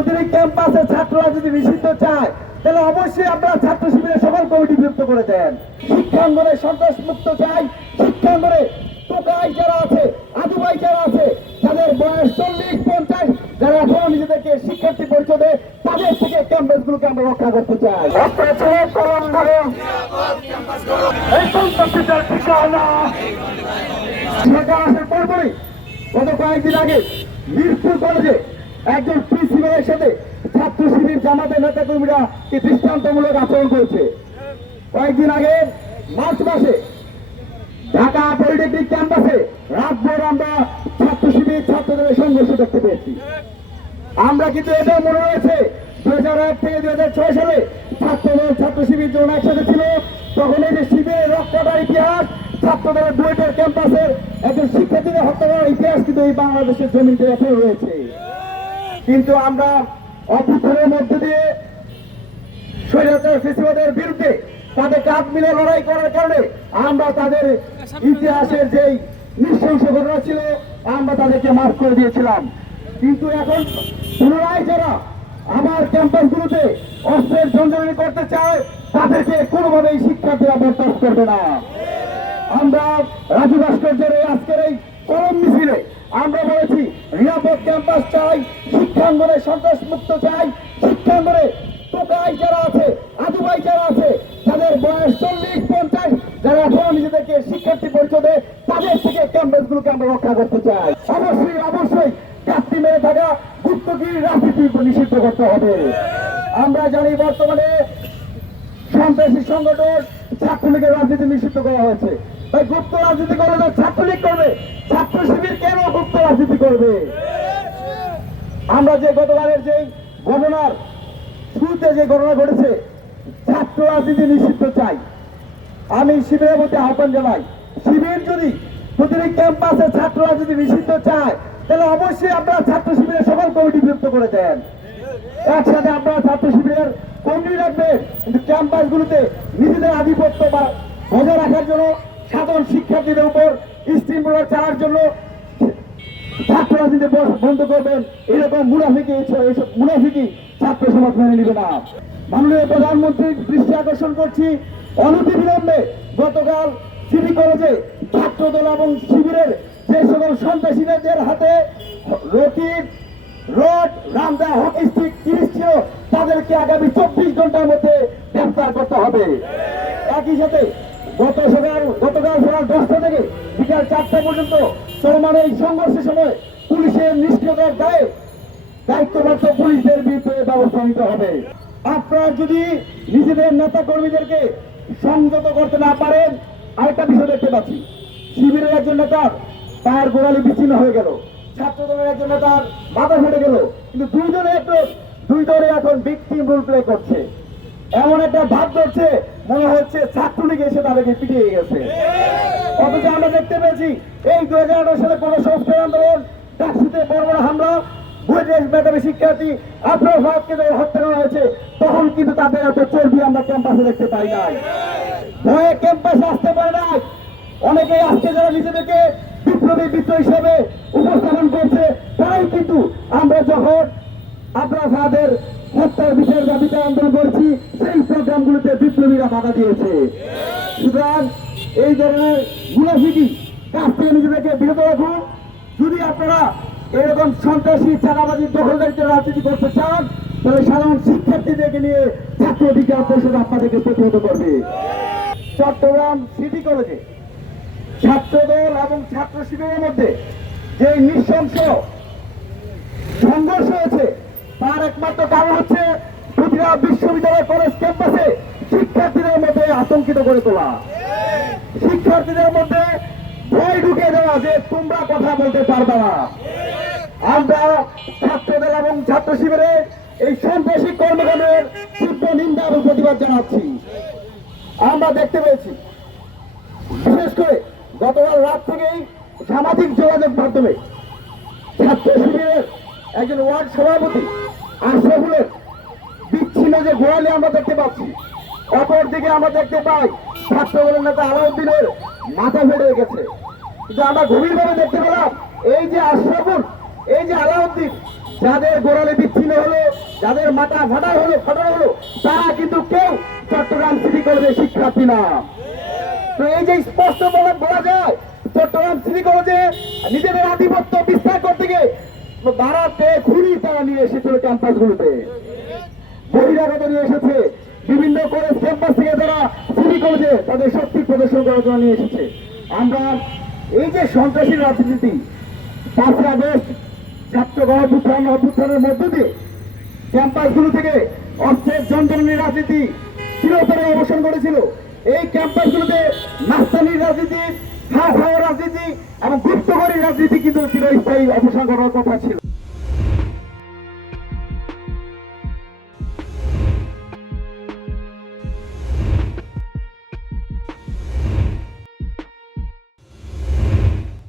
প্রতিটি ক্যাম্পাসে ছাত্ররা যদি নিষিদ্ধ চায় তাহলে অবশ্যই আপনারা ছাত্র শিবিরের সকল কমিটি বিলুপ্ত করে দেন। শিক্ষাঙ্গনে সন্ত্রাস মুক্ত চাই, শিক্ষাঙ্গনে টোকাই যারা আছে, আদুবাই যারা আছে, যাদের বয়স 40-50, যারা এখনো নিজেদেরকে শিক্ষার্থী পরিচয় দেয়, তাদের থেকে ক্যাম্পাস গুলোকে আমরা রক্ষা করতে চাই। কলম ধরে এই সন্ত্রাসীদের ঠিকানা সরকার আসার পরপরই গত কয়েকদিন আগে মিরপুর কলেজে একজন প্রিন্সিপালের সাথে ছাত্র শিবির জামাতের নেতা কর্মীরা কি দৃষ্টান্তমূলক আচরণ করেছে। কয়েকদিন আগে মার্চ মাসে ঢাকা পলিটেকনিক ক্যাম্পাসে রাতভর আমরা ছাত্র শিবির ছাত্রদের সংঘর্ষ দেখতে পেয়েছি। আমরা কিন্তু এটাও মনে রয়েছে 2001 থেকে 2006 সালে ছাত্রদল ছাত্র শিবির যখন একসাথে ছিল, তখন এই যে শিবিরের রক্তটার ইতিহাস, ছাত্রদের বুয়েটের ক্যাম্পাসের একজন শিক্ষার্থীদের হত্যা করার ইতিহাস কিন্তু এই বাংলাদেশের জমিতে এখনো রয়েছে। কিন্তু আমরা অভ্যুত্থানের মধ্যে দিয়ে স্বৈরাচার ফ্যাসিবাদের বিরুদ্ধে তাদের কাঁধ মিলে লড়াই করার কারণে আমরা তাদের ইতিহাসের যেই নৃশংস ঘটনা ছিল আমরা তাদেরকে মাফ করে দিয়েছিলাম। কিন্তু এখন পুনরায় যারা আমার ক্যাম্পাসগুলোতে অস্ত্রের ঝঞ্ঝানি করতে চায় তাদেরকে কোনোভাবেই শিক্ষার্থীরা বরদাস্ত করবে না। আমরা রাজু ভাস্কর্যের আজকের এই কলম মিছিলে আমরা বলেছি নিরাপদ ক্যাম্পাস চাই, শিক্ষাঙ্গনে সন্ত্রাস মুক্ত চাই, শিক্ষাঙ্গনে টোকাই যারা আছে, আদুবাই যারা আছে, যাদের বয়স 40-50, যারা এখনো নিজেদেরকে শিক্ষার্থী পরিচয় দেয়, তাদের থেকে ক্যাম্পাস গুলোকে আমরা রক্ষা করতে চাই। অবশ্যই চাকরি মেরে থাকা গুপ্তগির রাজনীতি নিষিদ্ধ করতে হবে। আমরা জানি বর্তমানে সন্ত্রাসী সংগঠন ছাত্রলীগের রাজনীতি নিষিদ্ধ করা হয়েছে। তাই গুপ্ত রাজনীতি করলে ছাত্রলীগ করবে, ছাত্র শিবির কেন গুপ্ত রাজনীতি করবে? আমরা যে গতকালের যে ঘটনার শুরুতে যে ঘটনা ঘটেছে, ছাত্র রাজনীতি নিষিদ্ধ চাই। আমি শিবিরের মধ্যে আহ্বান জানাই, শিবির যদি প্রতিটি ক্যাম্পাসে ছাত্র রাজনীতি নিষিদ্ধ চায় তাহলে অবশ্যই আপনারা ছাত্র শিবিরের সকল কমিটি বিলুপ্ত করে দেন। একসাথে আপনারা ছাত্র শিবিরের কমিটি রাখবেন, কিন্তু ক্যাম্পাসগুলোতে নিজেদের আধিপত্য বা বজায় রাখার জন্য, সাধারণ শিক্ষার্থীদের উপর স্টিম রোলার চালার জন্য ছাত্র রাজনীতি বন্ধ করবেন। এরকম মুনাফিকি ছাত্র সমাজ মেনে নিবে না। মাননীয় প্রধানমন্ত্রীর দৃষ্টি আকর্ষণ করছি, অনতিবিলম্বে গতকাল সিটি কলেজে ছাত্রদল এবং শিবিরের যে সকল সন্ত্রাসীদের হাতে রড, রামদা, হকি স্টিক, তিরিশ ছিল, তাদেরকে আগামী 24 ঘন্টার মধ্যে গ্রেফতার করতে হবে। একই সাথে গতকাল সকাল 10টা থেকে বিকাল 4টা পর্যন্ত চলমান এই সংঘর্ষের সময় পুলিশের নিষ্ক্রিয়তার দায়ে দায়িত্বপ্রাপ্ত পুলিশদের বিরুদ্ধে ব্যবস্থা নিতে হবে। আপনারা যদি নিজেদের নেতা কর্মীদেরকে সংযত করতে না পারেন, আরেকটা বিষয় দেখতে পাচ্ছি, শিবিরের একজন নেতার তার গোড়ালি বিচ্ছিন্ন হয়ে গেল, ছাত্র দলের একজন নেতার মাথা ফেটে গেল, কিন্তু দুই দলে এখন ভিকটিম রোল প্লে করছে। এমন একটা ভাব ধরছে মনে হচ্ছে ছাত্রলীগ এসে তাদেরকে পিটিয়ে গেছে। অথচ আমরা দেখতে পেয়েছি এই 2018 সালে কোন সংস্কার আন্দোলন, ডাকসুতে বড় বড় হামলা, বুয়েটের মেধাবী শিক্ষার্থী আপনার ভাবকে যখন হত্যা করা হয়েছে, তখন কিন্তু তাদের এত চর্বি আমরা ক্যাম্পাসে দেখতে পাই নাই, ভয়ে ক্যাম্পাসে আসতে পারে নাই। অনেকেই আজকে যারা নিজেদেরকে বিপ্লবী হিসেবে উপস্থাপন করছে, তারাই কিন্তু আমরা যখন আপনারা তাদের হত্যার বিচারের দাবিতে আন্দোলন করেছি, সেই প্রোগ্রামগুলোতে বিপ্লবীরা বাধা দিয়েছে। সুতরাং এই ধরনের মুনাফিকি কাজ থেকে নিজেদেরকে বিরত রাখুন। যদি আপনারা এরকম সন্ত্রাসী, চাঁদাবাজি, দখলদারিত্বের রাজনীতি করতে চান, তাহলে সাধারণ শিক্ষার্থীদেরকে নিয়ে ছাত্র অধিকার পরিষদ আপনাদেরকে প্রতিহত করবে। চট্টগ্রাম সিটি কলেজে ছাত্রদল এবং ছাত্র শিবিরের মধ্যে যে নৃশংস সংঘর্ষ হয়েছে, তার একমাত্র কারণ হচ্ছে প্রতিটা বিশ্ববিদ্যালয় কলেজ ক্যাম্পাসে শিক্ষার্থীদের মধ্যে আতঙ্কিত করে তোলা, শিক্ষার্থীদের মধ্যে ভয় ঢুকে দেওয়া যে তোমরা কথা বলতে পারবে না। আমরা ছাত্রদল এবং ছাত্র শিবিরের এই সন্ত্রাসী কর্মকাণ্ডের তীব্র নিন্দা এবং প্রতিবাদ জানাচ্ছি। আমরা দেখতে পেয়েছি বিশেষ করে গতকাল রাত থেকেই সামাজিক যোগাযোগ মাধ্যমে ছাত্র শিবিরের একজন ওয়ার্ড সভাপতি আশরাফুলের বিচ্ছিন্ন যে গোয়ালি আমরা দেখতে পাচ্ছি। অপরদিকে আমরা দেখতে পাই ছাত্রদলের নেতা আলাউদ্দিনের মাথা ফেটে গেছে। কিন্তু আমরা গভীরভাবে দেখতে পেলাম এই যে আশরাফুল, এই যে আলাউদ্দিন, যাদের গোড়ালে বিচ্ছিন্ন হলো, যাদের মাথা ফাটানো হলো, তারা কিন্তু কেউ চট্টগ্রাম সিটি কলেজের শিক্ষার্থী না। তো এই যে স্পষ্ট বলা যায়, চট্টগ্রাম সিটি কলেজে নিজেদের আধিপত্য বিস্তার করতে গিয়ে ভারতে ঘুরি তারা নিয়ে এসেছিল ক্যাম্পাসগুলোতে, বহিরাগত নিয়ে এসেছে, বিভিন্ন কলেজ ক্যাম্পাস থেকে তারা সিটি কলেজে তাদের শক্তি প্রদর্শন করার জন্য নিয়ে এসেছে। আমরা এই যে সন্ত্রাসী রাজনীতি 5 আগস্ট ছাত্র অভ্যুত্থানের মধ্য দিয়ে ক্যাম্পাসগুলো থেকে অর্থের যন্ত্রণীর রাজনীতি চিরতরে অবসান করেছিল। এই ক্যাম্পাসগুলোতে মাস্তানির রাজনীতি, হাওয়া রাজনীতি এবং গুপ্তগরির রাজনীতি কিন্তু চিরস্থায়ী অবসান করার কথা ছিল।